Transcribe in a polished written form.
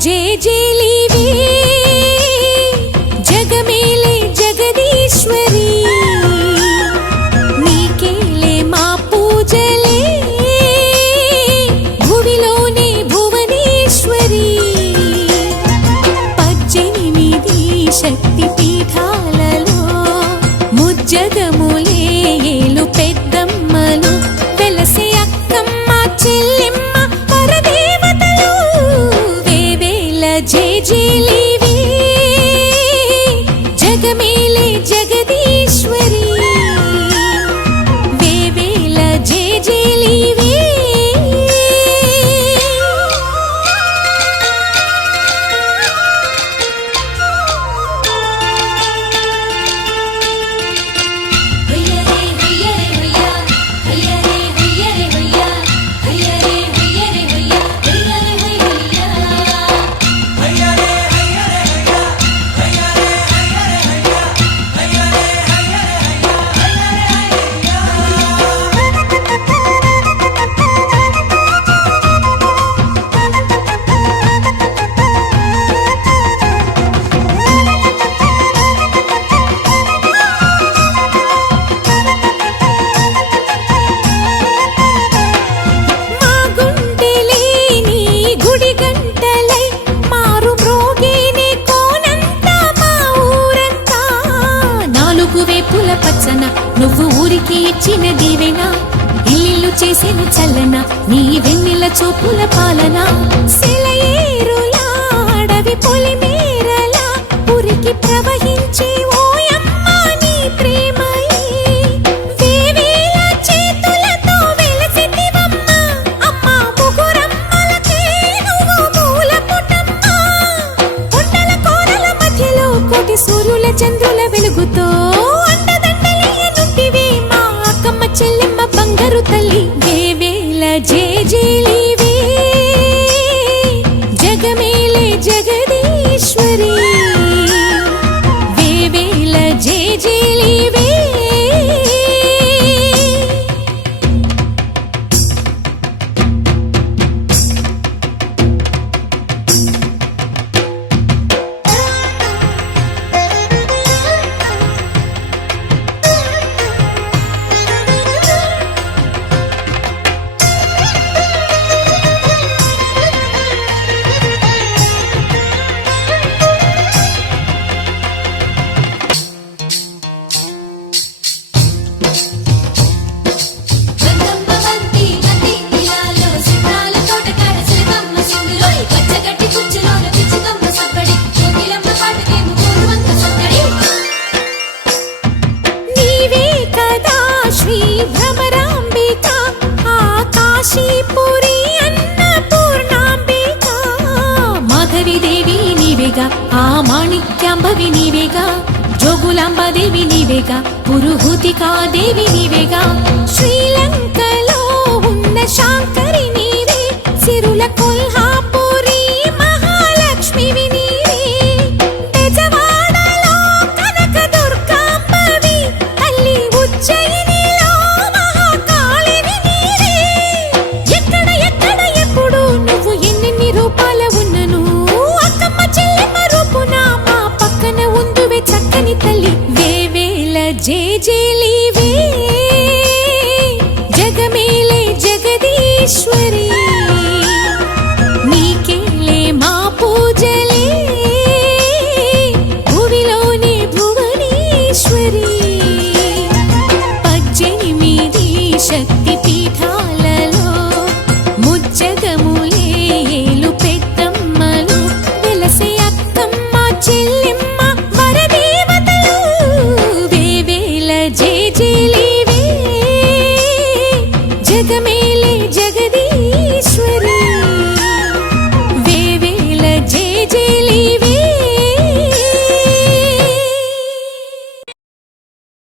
జేజేలివే జగమేలే జగదీశ్వరి నీకేలే మా పూజలే భువిలోనే భువనేశ్వరి 18 శక్తి పీఠాలలో ముజ్జగములే ఏలు పెద్దమ్మలు వెలసే అక్కమ్మ చెల్లెమ్మ పరదేవతలు వేవేల జేజేలివే జగమేలే జగదీశ్వరి వేవేల జేజేలివే నువ్వు ఊరికి ఇచ్చిన దీవెన ఇల్లు చేసేను చల్లన నీ వెన్నెల చూపుల పాలన సెలయేరులా అడవి పొలిమేరలా ఉరికి ప్రవహించే ఓయమ్మ నీ ప్రేమయే వేవేల చేతులతో వెలసితివమ్మ అమ్మ ముగురమ్మలకే నువ్వు మూలపుటమ్మ కొండల కోరల మధ్యలో కోటి సూర్యుల చంద్రుల వెలుగుతో చెల్లెమ్మ బంగారు తల్లి వేవేల జేజేలివే జగమేలే జగదీశ్వరి వేవేల జేజేలివే ఆ మాణిక్యాంబవి నీవేగా జోగులాంబాదేవి నీవేగా పురుహూతికా దేవి నీవేగా శ్రీలంకలో ఉన్న శాంకరి నీవే సిరుల కొల్హాపురి మహాలక్ష్మివి నీవే బెజవాడలో కనక దుర్గాంబవి తల్లి ఉజ్జయినిలో మహాకాళివి నీవే ఎక్కడ ఎక్కడ ఎప్పుడు నువ్వు ఎన్నెన్ని రూపాల ఉన్నను చక్కని తల్లి వేవేల జేజేలివే